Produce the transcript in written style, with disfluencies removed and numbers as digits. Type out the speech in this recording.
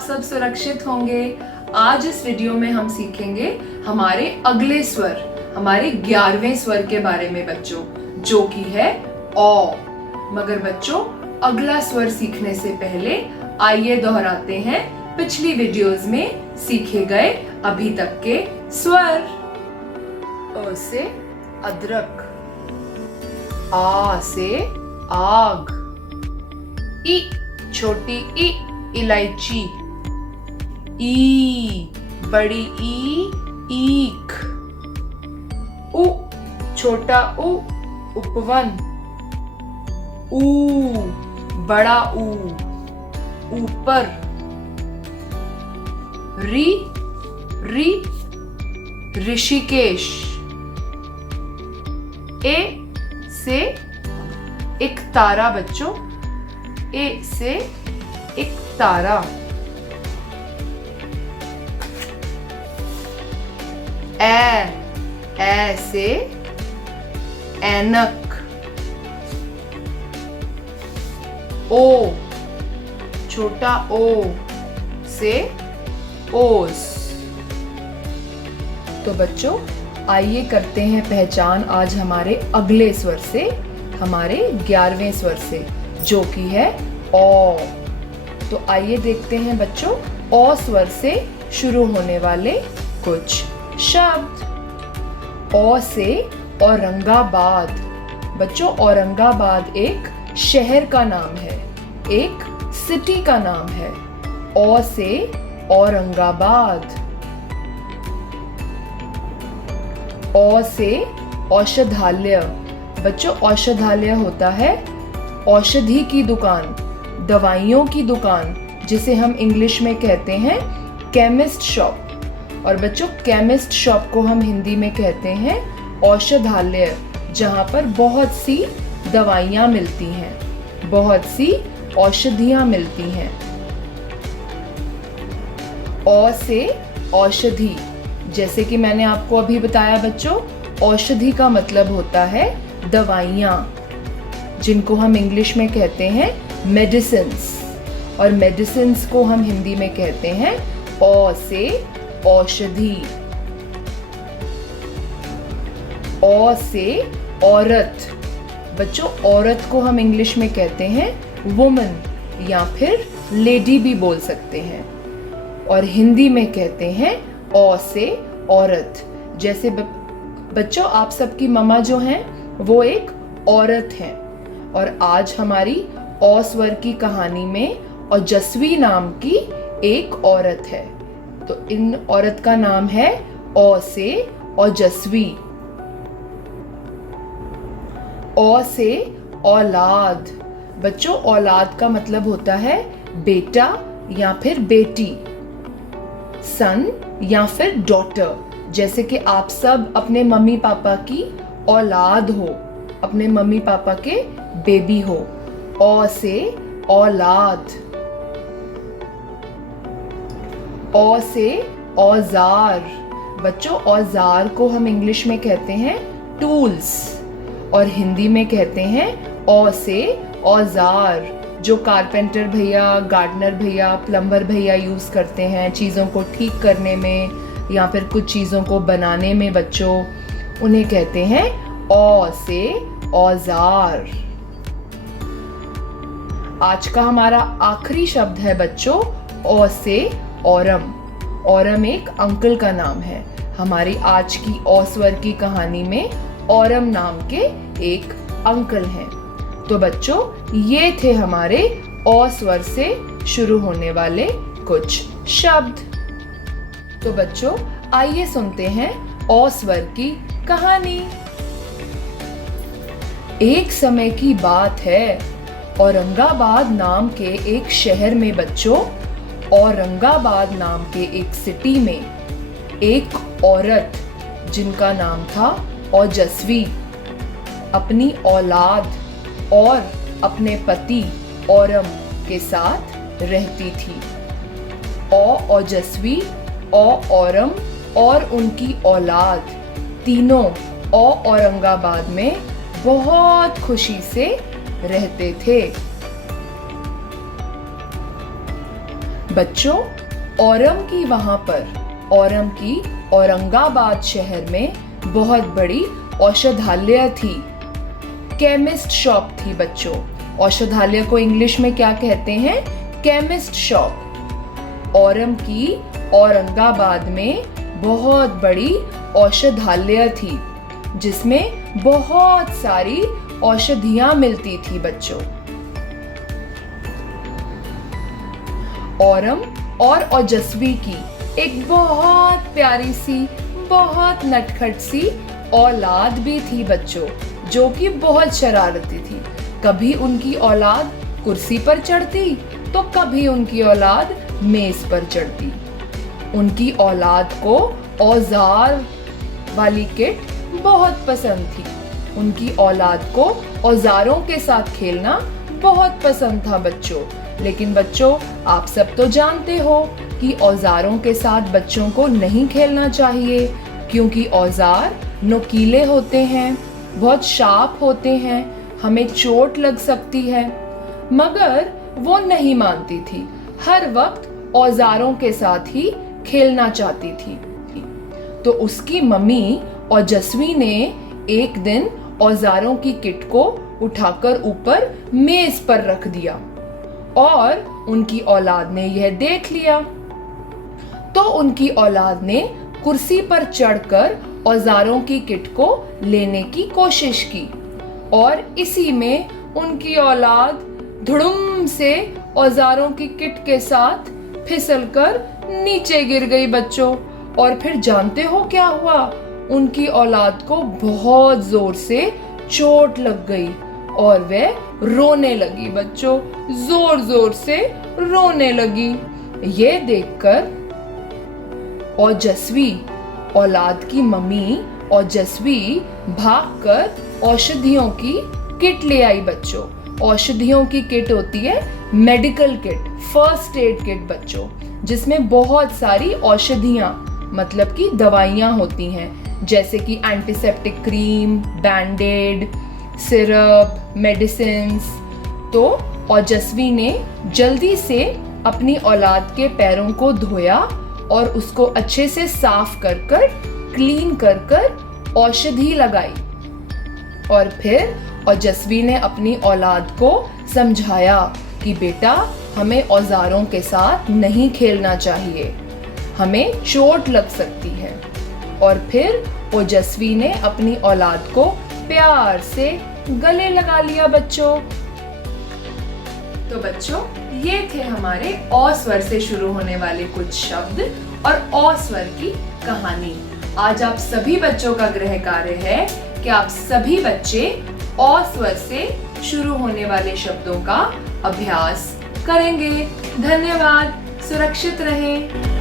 आप सब सुरक्षित होंगे। आज इस वीडियो में हम सीखेंगे हमारे अगले स्वर, हमारे 11वें स्वर के बारे में बच्चों, जो कि है ओ। मगर बच्चों, अगला स्वर सीखने से पहले आइए दोहराते हैं पिछली वीडियोस में सीखे गए अभी तक के स्वर। अ से अदरक, आ से आग, ई छोटी ई इलायची, ई बड़ी ई ईख, उ छोटा उ उपवन, ऊ बड़ा ऊ ऊपर, री री ऋषिकेश, ए से एक तारा बच्चों, ए से एक तारा, ए से ऐनक, ओ छोटा ओ से ओस। तो बच्चों, आइए करते हैं पहचान आज हमारे अगले स्वर से, हमारे 11वें स्वर से, जो कि है ओ। तो आइए देखते हैं बच्चों ओ स्वर से शुरू होने वाले कुछ शब्द। ओ से औरंगाबाद। बच्चों, औरंगाबाद एक शहर का नाम है, एक सिटी का नाम है। ओ से औरंगाबाद। ओ से औषधालय। बच्चों, औषधालय होता है औषधि की दुकान, दवाइयों की दुकान, जिसे हम इंग्लिश में कहते हैं केमिस्ट शॉप। और बच्चों, केमिस्ट शॉप को हम हिंदी में कहते हैं औषधालय, जहाँ पर बहुत सी दवाइयाँ मिलती हैं, बहुत सी औषधियाँ मिलती हैं। औ से औषधि। जैसे कि मैंने आपको अभी बताया बच्चों, औषधि का मतलब होता है दवाइयाँ, जिनको हम इंग्लिश में कहते हैं मेडिसिन्स, और मेडिसिन्स को हम हिंदी में कहते हैं औ से औषधि। औ से औरत। बच्चों, औरत को हम इंग्लिश में कहते हैं वुमन, या फिर लेडी भी बोल सकते हैं, और हिंदी में कहते हैं औ से औरत। जैसे बच्चों, आप सबकी मम्मा जो हैं वो एक औरत हैं, और आज हमारी औ स्वर की कहानी में ओजस्वी नाम की एक औरत है। तो इन औरत का नाम है औ से ओजस्वी। औ से औलाद। बच्चों, औलाद का मतलब होता है बेटा या फिर बेटी, सन या फिर डॉटर। जैसे कि आप सब अपने मम्मी पापा की औलाद हो, अपने मम्मी पापा के बेबी हो। औ से औलाद। औ से औजार। बच्चों, औजार को हम इंग्लिश में कहते हैं टूल्स, और हिंदी में कहते हैं औ से औजार, जो कारपेंटर भैया, गार्डनर भैया, प्लम्बर भैया यूज करते हैं चीज़ों को ठीक करने में, या फिर कुछ चीज़ों को बनाने में बच्चों, उन्हें कहते हैं औ से औजार। आज का हमारा आखिरी शब्द है बच्चों औ से औरम। औरम एक अंकल का नाम है। हमारी आज की औ स्वर की कहानी में औरम नाम के एक अंकल हैं। तो बच्चों, ये थे हमारे औ स्वर से शुरू होने वाले कुछ शब्द। तो बच्चों, आइए सुनते हैं औ स्वर की कहानी। एक समय की बात है, औरंगाबाद नाम के एक शहर में बच्चों, औरंगाबाद नाम के एक सिटी में एक औरत, जिनका नाम था ओजस्वी, अपनी औलाद और अपने पति औरम के साथ रहती थी। ओजस्वी, औरम और उनकी औलाद तीनों औरंगाबाद में बहुत खुशी से रहते थे। बच्चों, औरम की औरंगाबाद शहर में बहुत बड़ी औषधालय थी, केमिस्ट शॉप थी बच्चों। औषधालय को इंग्लिश में क्या कहते हैं? Chemist shop. औरम की औरंगाबाद में बहुत बड़ी औषधालय थी जिसमें बहुत सारी औषधियां मिलती थी बच्चों। औरम और ओजस्वी की एक बहुत प्यारी सी, बहुत नटखट सी औलाद भी थी बच्चों, जो कि बहुत शरारती थी। कभी उनकी औलाद कुर्सी पर चढ़ती तो कभी उनकी औलाद मेज पर चढ़ती। उनकी औलाद को औजार वाली किट बहुत पसंद थी। उनकी औलाद को औजारों के साथ खेलना बहुत पसंद था बच्चों। लेकिन बच्चों, आप सब तो जानते हो कि औजारों के साथ बच्चों को नहीं खेलना चाहिए, क्योंकि औजार नुकीले होते हैं, बहुत शार्प होते हैं, हमें चोट लग सकती है। मगर वो नहीं मानती थी, हर वक्त औजारों के साथ ही खेलना चाहती थी। तो उसकी मम्मी ओजस्वी ने एक दिन औजारों की किट को उठाकर ऊपर मेज पर रख दिया और उनकी औलाद ने यह देख लिया। तो उनकी औलाद ने कुर्सी पर चढ़कर औजारों की किट को लेने की कोशिश की और इसी में उनकी औलाद धुड़ुम से औजारों की किट के साथ फिसलकर नीचे गिर गई बच्चों। और फिर जानते हो क्या हुआ? उनकी औलाद को बहुत जोर से चोट लग गई और वह रोने लगी बच्चों, जोर जोर से रोने लगी। ये देखकर ओजस्वी, औलाद की मम्मी ओजस्वी भागकर औषधियों की किट ले आई बच्चों। औषधियों की किट होती है medical kit, first aid kit बच्चों, जिसमें बहुत सारी औषधियां मतलब कि दवाइयां होती हैं, जैसे कि एंटीसेप्टिक क्रीम, बैंडेड, सिरप, मेडिसिन्स। तो ओजस्वी ने जल्दी से अपनी औलाद के पैरों को धोया और उसको अच्छे से साफ कर क्लीन कर औषधि लगाई। और फिर ओजस्वी ने अपनी औलाद को समझाया कि बेटा, हमें औजारों के साथ नहीं खेलना चाहिए, हमें चोट लग सकती है। और फिर ओजस्वी ने अपनी औलाद को प्यार से गले लगा लिया बच्चों। तो बच्चों, ये थे हमारे औ स्वर से शुरू होने वाले कुछ शब्द और औ स्वर की कहानी। आज आप सभी बच्चों का गृह कार्य है कि आप सभी बच्चे औ स्वर से शुरू होने वाले शब्दों का अभ्यास करेंगे। धन्यवाद। सुरक्षित रहें।